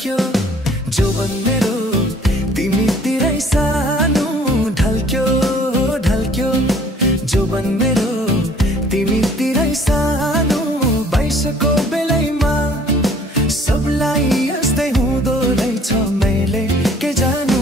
ढल्क्यो जोबन मेरो तिमीतिरै सानो ढल्क्यो ढल्क्यो जोबन मेरो तिमीतिरै सानो 22 को बेलैमा सबलाई यस्तै हुँदो रहेछ मैले के जानु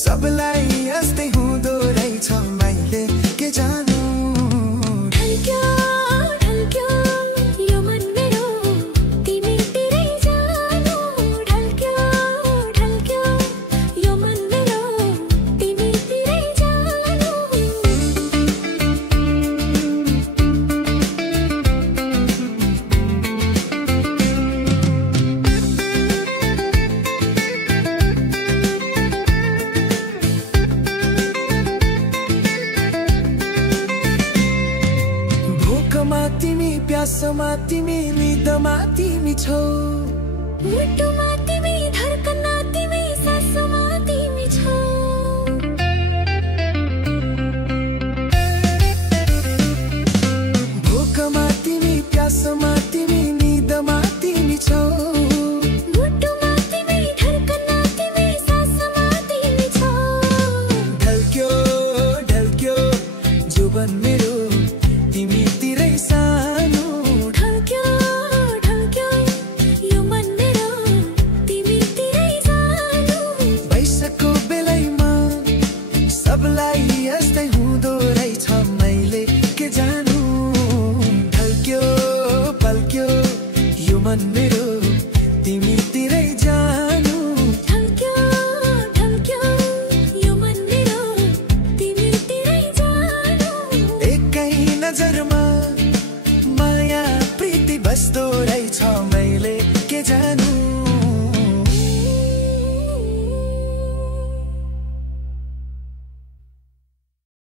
सबलाई यस्तै हुँदो रहेछ मैले के जानु ढल्क्यो ढल्क्यो यो मन मेरो तिमीतिरै जानु ढल्क्यो ढल्क्यो यो मन मेरो तिमीतिरै जानु तिमी प्यासमा तिमी निदमा तिमी छौ मुटुमा